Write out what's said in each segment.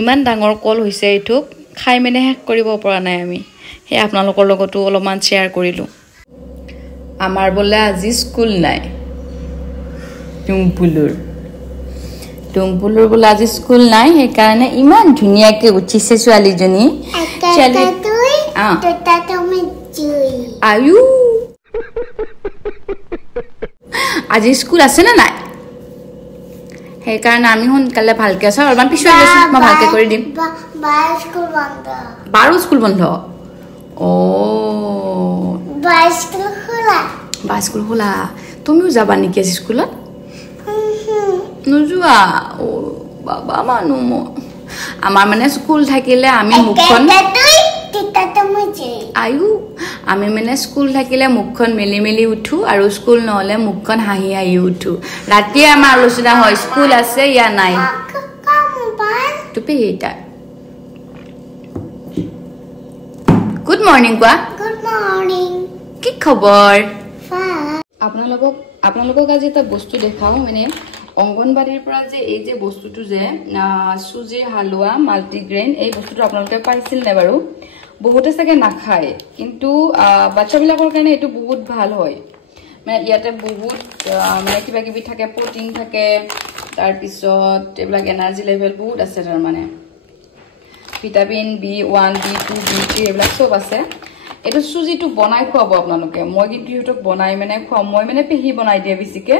ইমান ডাঙৰ কল হৈছে এইটো খাই মেনে শেষ কৰিব পৰা নাই আমি হে আপোনালোকৰ লগতো অলপমান শেয়াৰ কৰিলো আমাৰ বলে আজি স্কুল নাই টুম্পুলুৰ বলে আজি স্কুল নাই হে কাৰণে ইমান ধুনিয়াকে উঠিছে ছোৱালীজনী চলি তুমি জুই আয়ু আজি স্কুল আছে না নাই হে কাৰণে আমি সোনকালে ভালকে আছে অলপমান পিছুৱাই গৈছো মই ভালকে কৰি দিম বাৰো স্কুল বন্ধ ও স্কুল খোলা তুমিও যাবা নেকি আজি স্কুলত নুজুৱা ও বাবা মানু আমাৰ মানে স্কুল থাকিলে আমি মুখখন আয়ু আমি মানে স্কুল থাকিলে মুখখন মেলি মেলি উঠো আৰু স্কুল নহলে মুখখন হাঁহি হাঁহি উঠো ৰাতি আমাৰ আলোচনা হয় স্কুল আছে ইয়া নাই টুপি হেটা গুড মৰ্নিং কোৱা গুড মৰ্নিং কি খবৰ আপোনালোকক আজি এটা বস্তু দেখাও মানে অঙ্গনবাড়িৰ পৰা যে এই যে বস্তুটো যে সুজিৰ হালুৱা মাল্টিগ্ৰেইন এই বস্তুটো আপোনালোকে পাইছিল নে বাৰু বহুতে সাকে নাখায় কিন্তু বাচ্চাবিলাকৰ কাৰণে এটো বহুত ভাল হয় মানে ইয়াতে বহুত মানে কিবা কিবি থাকে প্ৰটিন থাকে তাৰ পিছত এবলা এনাৰ্জি লেভেল বহুত আছে তাৰ মানে ভিটামিন B1 B2 B3 এবলা সব আছে এটো সুজিটো বনাই খুৱাব আপোনালোকে মই কিন্তু ইউটিউব বনাই মানে খুৱা মই মানে পেহি বনাই দিয়ে বেছিকে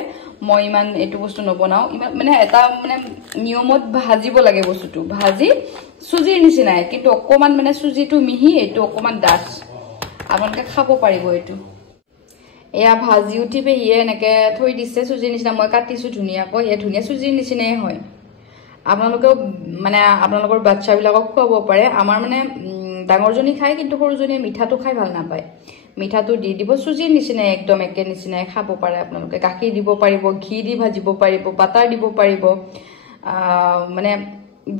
মই ইমান এটো বস্তু নবনাও ইমান মানে এটা মানে নিয়মত ভাজিব লাগে বস্তুটো ভাজি সুজিৰ নিচিনাই কিন্তু অকমান মানে সুজিটো মিহি এটো অকমান ডাঠ আপোনালোকে খাব পাৰিব এটো এয়া ভাজি উঠি পেহিয়ে এনেকে থৈ দিছে সুজিৰ নিচিনা মই কাটিছো ধুনিয়াকৈ এ ধুনিয়া সুজিৰ নিচিনাই হয় আপোনালোকে মানে আপোনালোকৰ বাচ্চাবিলাকক খুৱাব পাৰে আমাৰ মানে ডাঙৰজনী খায় কিন্তু সৰুজনীয়ে মিঠাটো খাই ভাল নাপায় মিঠাটো দি দিব সুজিৰ নিচিনাই একদম একে নিচিনাই খাব পাৰে আপোনালোকে গাখীৰ দিব পাৰিব ঘি দি ভাজিব পাৰিব বাটাৰ দিব পাৰিব মানে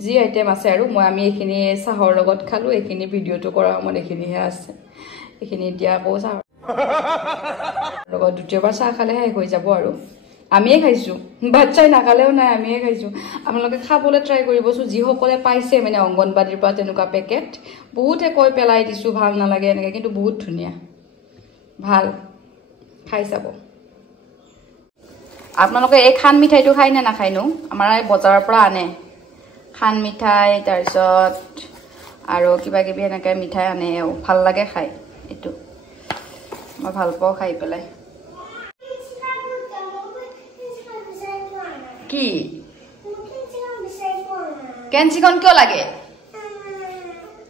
জি আইটেম আছে আৰু মই আমি এখিনি চাহৰ লগত খালো এখিনি ভিডিওটো কৰা মন এখিনিহে আছে এখিনি দিয়া আকৌ চাহ লগত দুটিবাৰ চাহ খালে হে হৈ যাব আৰু আমিয়ে খাইছো বাচ্চাই নাখালেও নাই আমিয়ে খাইছো আপোনালোকে খাবলৈ ট্ৰাই কৰিবছো যি সকলে পাইছে মানে অঙ্গনবাড়িৰ পৰা তেনেকুৱা পেকেট বহুতে কৈ পেলাই দিছো ভাল নালাগে এনেকে কিন্তু বহুত ধুনিয়া ভাল খাই চাব আপোনালোকে এই খান মিঠাইটো খাই না নাখাইনো আমাৰ বজাৰৰ পৰা আনে খান মিঠাই তাৰ পিছত আৰু কিবা কিবি এনেকে মিঠাই আনে ভাল লাগে খাই এটো মই ভাল পাও খাই পেলাই কি কেঞ্চিখন কিয় লাগে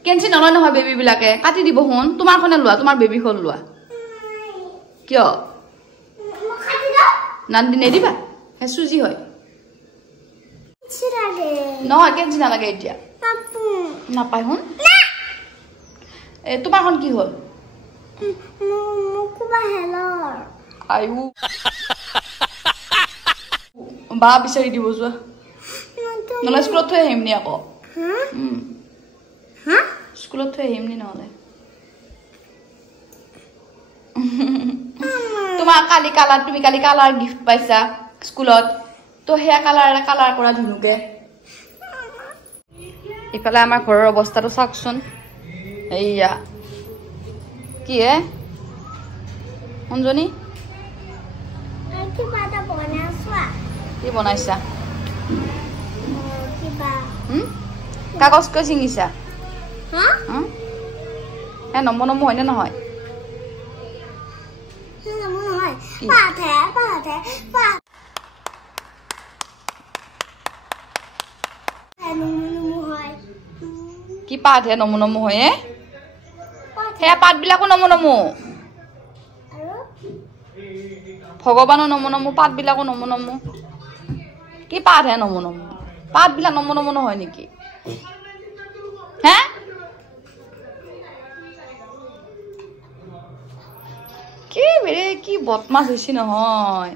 কেঞ্চি নলয় নহয় বেবি বিলাকে কাটি দিব হুন তোমাৰ খনে লোৱা তোমাৰ বেবি খন লোৱা কিয় নান্দি নেদিবা হে সুজি হয় নহয় কেঞ্চি নালাগে এতিয়া নাপায় হুন তোমাৰ খন কি হ'ল আয়ু বা বিচাৰি দিব যোৱা নহলে স্কুলত থৈ আহিম নি আকৌ স্কুলত থৈ আহিম নি নহলে তোমাৰ তুমি কালি কালাৰ গিফ্ট পাইছা স্কুলত তো হেয়া কালাৰ কৰা ধুনুকে ইফালে আমাৰ ঘৰৰ অৱস্থাটো চাওকচোন এইয়া কি হে অঞ্জনী কি বনাইছা কাগজ কিয় ছিঙিছা হে নম হয়নে নহয় কি পাত হে নমু হয় হে পাত বিলাকো নমু ভগৱানো নমু পাত বিলাকো নমু কি পাত হে নমু পাত বিলাক নমু নহয় নেকি হে কি বেৰে কি বদমাছ হৈছে নহয়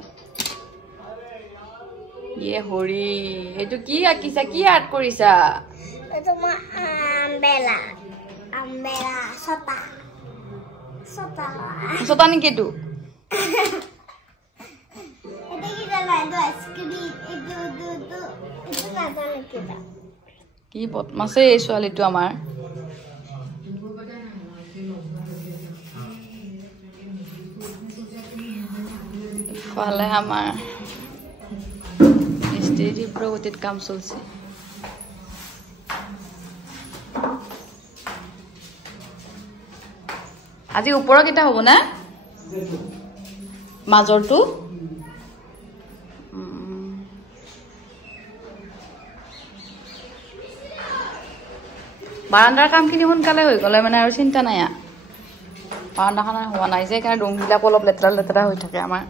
ইয়ে হৰি এটো কি আকিছা কি আৰ্ট কৰিছা এটো মই আমবেলা সতা নেকি এটো এটা কি জানা এটো আইসক্রিম এটো নাজানো কিটা কি বদমাছে এই ছোৱালীটো আমাৰ ফালে আমাৰ মিস্ত্ৰি প্ৰগতিৰ কাম চলছে আজি উপৰ কিটা হ'ব না মাজৰটো বাৰান্দাৰ কামখিনি সোনকালে হৈ গ'লে মানে আৰু চিন্তা নাই বাৰান্দাখন হোৱা নাই যে কাৰণ ৰুমবিলাক অলপ লেতেৰা লেতেৰা হৈ থাকে আমাৰ